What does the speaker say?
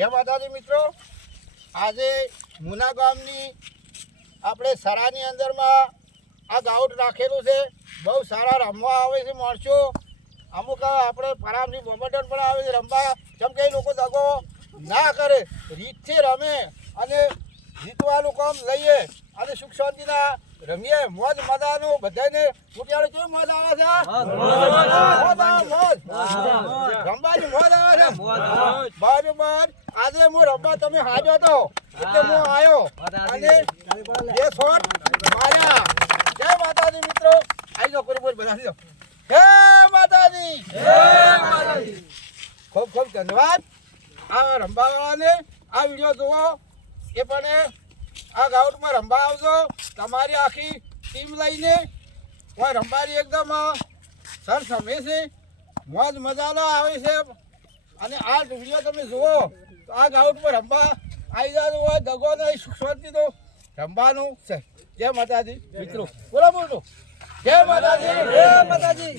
જય માતાજી મિત્રો, આજે મુના ગામની આપણે સરાની અંદરમાં આ ગાઉટ રાખેલું છે. બહુ સારા રમવા આવે છે માણસો. અમુક આપણે પરામની બોમ્બટન પણ આવે છે રમવા. જેમ કે લોકો દગો ના કરે, રીતથી રમે અને જીતવાનું કામ લઈએ અને સુખ શાંતિના રમીએ. મોજ મજાનું બધાને ઉઠ્યાડે કેવી મોજ આવે છે? મોજ રમવાની મોજ આવે છે. બરોબર. આજે હું રમવા તમે હાજો તો એટલે હું આવ્યો અને બે શોટ માર્યા. જય માતાજી મિત્રો, આવી જાઓ કોઈ બધા આવી જાઓ. જય માતાજી, જય માતાજી. ખૂબ ખૂબ ધન્યવાદ આ રમવાવાળાને. આ વિડીયો જુઓ એ પણ આ ગાઉટમાં રમવા આવજો તમારી આખી ટીમ લઈને. કોઈ રમવાની એકદમ સર સમે છે, મોજ મજાનો આવે છે. અને આ વિડીયો તમે જુઓ તો આ ગાઉટમાં રમવા આવી જવાનું હોય. દગો નહીં, સુખ શાંતિ તો રમવાનું છે. જય માતાજી મિત્રો, બોલો બોલો. જય માતાજી, જય માતાજી.